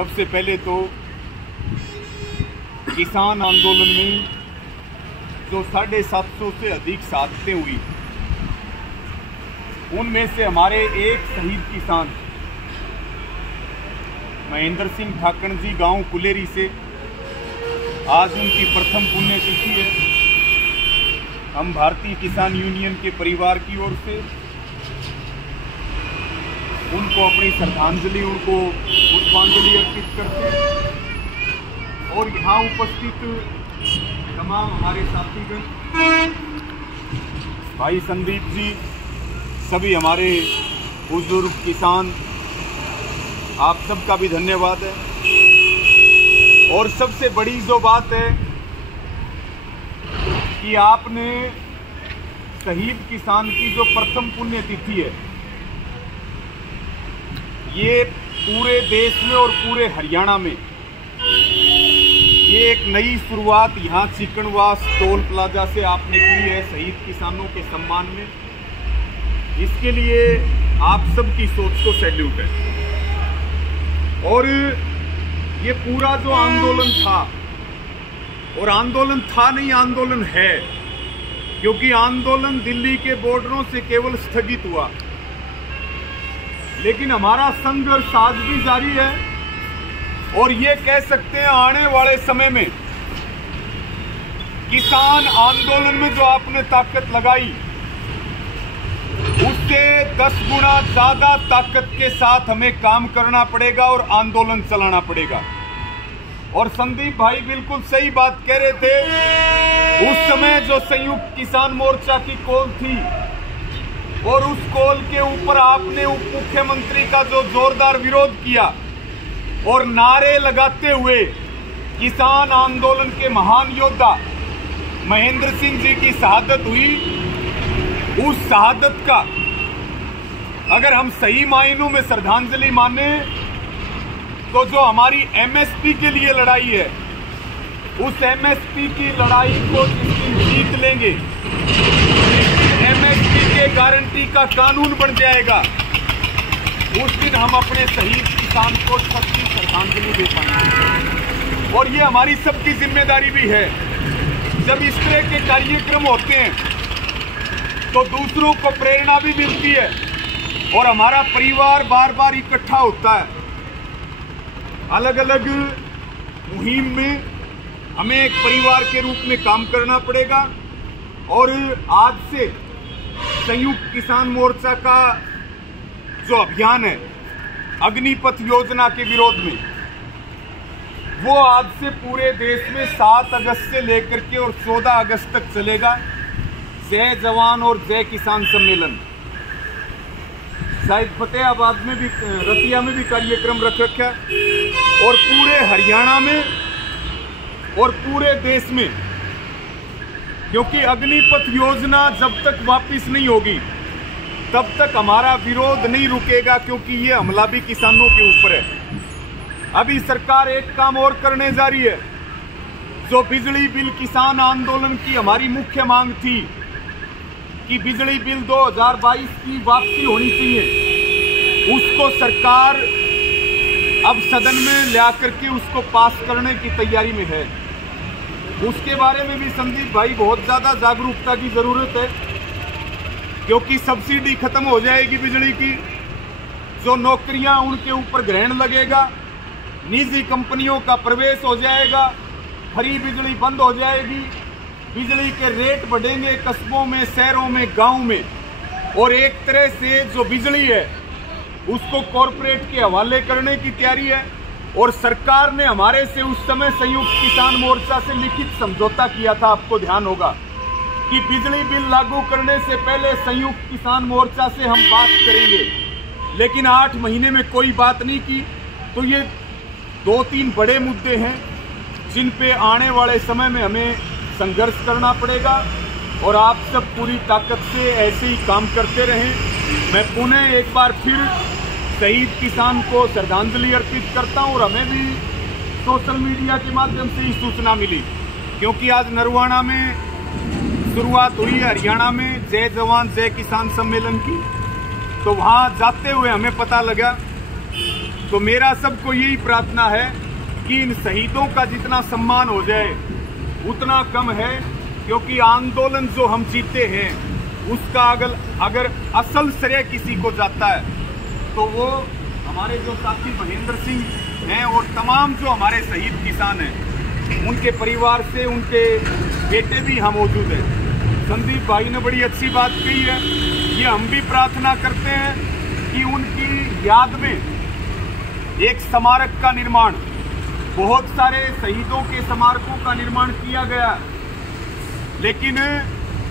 सबसे पहले तो किसान आंदोलन में जो 750 से अधिक शहादतें हुई, उनमें से हमारे एक शहीद किसान महेंद्र सिंह ठाकण जी गांव कुलेरी से आज उनकी प्रथम पुण्यतिथि है। हम भारतीय किसान यूनियन के परिवार की ओर से उनको अपनी श्रद्धांजलि, उनको पुष्पांजलि अर्पित करते हैं। और यहाँ उपस्थित तमाम हमारे साथीगण, भाई संदीप जी, सभी हमारे बुजुर्ग किसान, आप सबका भी धन्यवाद है। और सबसे बड़ी जो बात है कि आपने शहीद किसान की जो प्रथम पुण्यतिथि है, ये पूरे देश में और पूरे हरियाणा में ये एक नई शुरुआत यहाँ चिकनवास टोल प्लाजा से आपने की है शहीद किसानों के सम्मान में। इसके लिए आप सबकी सोच को सैल्यूट है। और ये पूरा जो आंदोलन था, और आंदोलन था नहीं, आंदोलन है, क्योंकि आंदोलन दिल्ली के बॉर्डरों से केवल स्थगित हुआ, लेकिन हमारा संघर्ष आज भी जारी है। और ये कह सकते हैं आने वाले समय में किसान आंदोलन में जो आपने ताकत लगाई, उससे 10 गुना ज्यादा ताकत के साथ हमें काम करना पड़ेगा और आंदोलन चलाना पड़ेगा। और संदीप भाई बिल्कुल सही बात कह रहे थे। उस समय जो संयुक्त किसान मोर्चा की कॉल थी, और उस कॉल के ऊपर आपने उप मुख्यमंत्री का जो जोरदार विरोध किया और नारे लगाते हुए किसान आंदोलन के महान योद्धा महेंद्र सिंह जी की शहादत हुई, उस शहादत का अगर हम सही मायनों में श्रद्धांजलि माने तो जो हमारी एमएसपी के लिए लड़ाई है, उस एमएसपी की लड़ाई को जिस दिन जीत लेंगे, एमएसपी के गारंटी का कानून बन जाएगा, उस दिन हम अपने शहीद किसान को सच्ची श्रद्धांजलि दे पाएंगे। और ये हमारी सबकी जिम्मेदारी भी है। जब इस तरह के कार्यक्रम होते हैं तो दूसरों को प्रेरणा भी मिलती है और हमारा परिवार बार बार इकट्ठा होता है। अलग अलग मुहिम में हमें एक परिवार के रूप में काम करना पड़ेगा। और आज से संयुक्त किसान मोर्चा का जो अभियान है अग्निपथ योजना के विरोध में, वो आज से पूरे देश में 7 अगस्त से लेकर के और 14 अगस्त तक चलेगा। जय जवान और जय किसान सम्मेलन शायद फतेहाबाद में भी, रतिया में भी कार्यक्रम रख रखा है। और पूरे हरियाणा में और पूरे देश में, क्योंकि अग्निपथ योजना जब तक वापस नहीं होगी तब तक हमारा विरोध नहीं रुकेगा, क्योंकि ये हमला भी किसानों के ऊपर है। अभी सरकार एक काम और करने जा रही है। जो बिजली बिल किसान आंदोलन की हमारी मुख्य मांग थी कि बिजली बिल 2022 की वापसी होनी चाहिए, उसको सरकार अब सदन में ला करके उसको पास करने की तैयारी में है। उसके बारे में भी संदीप भाई बहुत ज़्यादा जागरूकता की ज़रूरत है, क्योंकि सब्सिडी खत्म हो जाएगी बिजली की, जो नौकरियां उनके ऊपर ग्रहण लगेगा, निजी कंपनियों का प्रवेश हो जाएगा, फ्री बिजली बंद हो जाएगी, बिजली के रेट बढ़ेंगे कस्बों में, शहरों में, गांव में। और एक तरह से जो बिजली है उसको कॉरपोरेट के हवाले करने की तैयारी है। और सरकार ने हमारे से उस समय संयुक्त किसान मोर्चा से लिखित समझौता किया था, आपको ध्यान होगा, कि बिजली बिल लागू करने से पहले संयुक्त किसान मोर्चा से हम बात करेंगे। लेकिन 8 महीने में कोई बात नहीं की। तो ये 2-3 बड़े मुद्दे हैं जिन पे आने वाले समय में हमें संघर्ष करना पड़ेगा। और आप सब पूरी ताकत से ऐसे ही काम करते रहें। मैं पुनः एक बार फिर शहीद किसान को श्रद्धांजलि अर्पित करता हूँ। और हमें भी सोशल मीडिया के माध्यम से ही सूचना मिली, क्योंकि आज नरवाना में शुरुआत हुई है हरियाणा में जय जवान जय किसान सम्मेलन की। तो वहाँ जाते हुए हमें पता लगा तो मेरा सबको यही प्रार्थना है कि इन शहीदों का जितना सम्मान हो जाए उतना कम है, क्योंकि आंदोलन जो हम जीते हैं उसका अगर असल श्रेय किसी को जाता है तो वो हमारे जो साथी महेंद्र सिंह हैं और तमाम जो हमारे शहीद किसान हैं उनके परिवार से, उनके बेटे भी यहाँ मौजूद हैं। संदीप भाई ने बड़ी अच्छी बात कही है। ये हम भी प्रार्थना करते हैं कि उनकी याद में एक स्मारक का निर्माण, बहुत सारे शहीदों के स्मारकों का निर्माण किया गया, लेकिन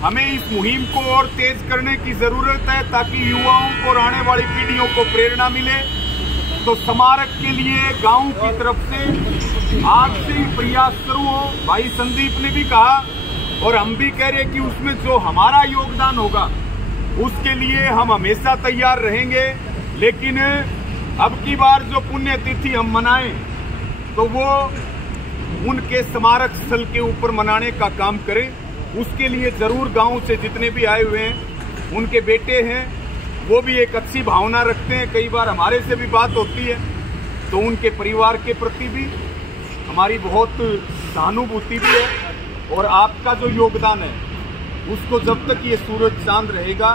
हमें इस मुहिम को और तेज करने की जरूरत है ताकि युवाओं को और आने वाली पीढ़ियों को प्रेरणा मिले। तो स्मारक के लिए गांव की तरफ से आज से ही प्रयास शुरू हो। भाई संदीप ने भी कहा और हम भी कह रहे कि उसमें जो हमारा योगदान होगा उसके लिए हम हमेशा तैयार रहेंगे। लेकिन अब की बार जो पुण्यतिथि हम मनाएं तो वो उनके स्मारक स्थल के ऊपर मनाने का काम करें। उसके लिए जरूर गांव से जितने भी आए हुए हैं, उनके बेटे हैं, वो भी एक अच्छी भावना रखते हैं। कई बार हमारे से भी बात होती है तो उनके परिवार के प्रति भी हमारी बहुत सहानुभूति भी है। और आपका जो योगदान है उसको जब तक ये सूरज चांद रहेगा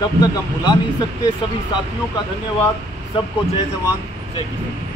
तब तक हम भुला नहीं सकते। सभी साथियों का धन्यवाद। सबको जय जवान जय किसान।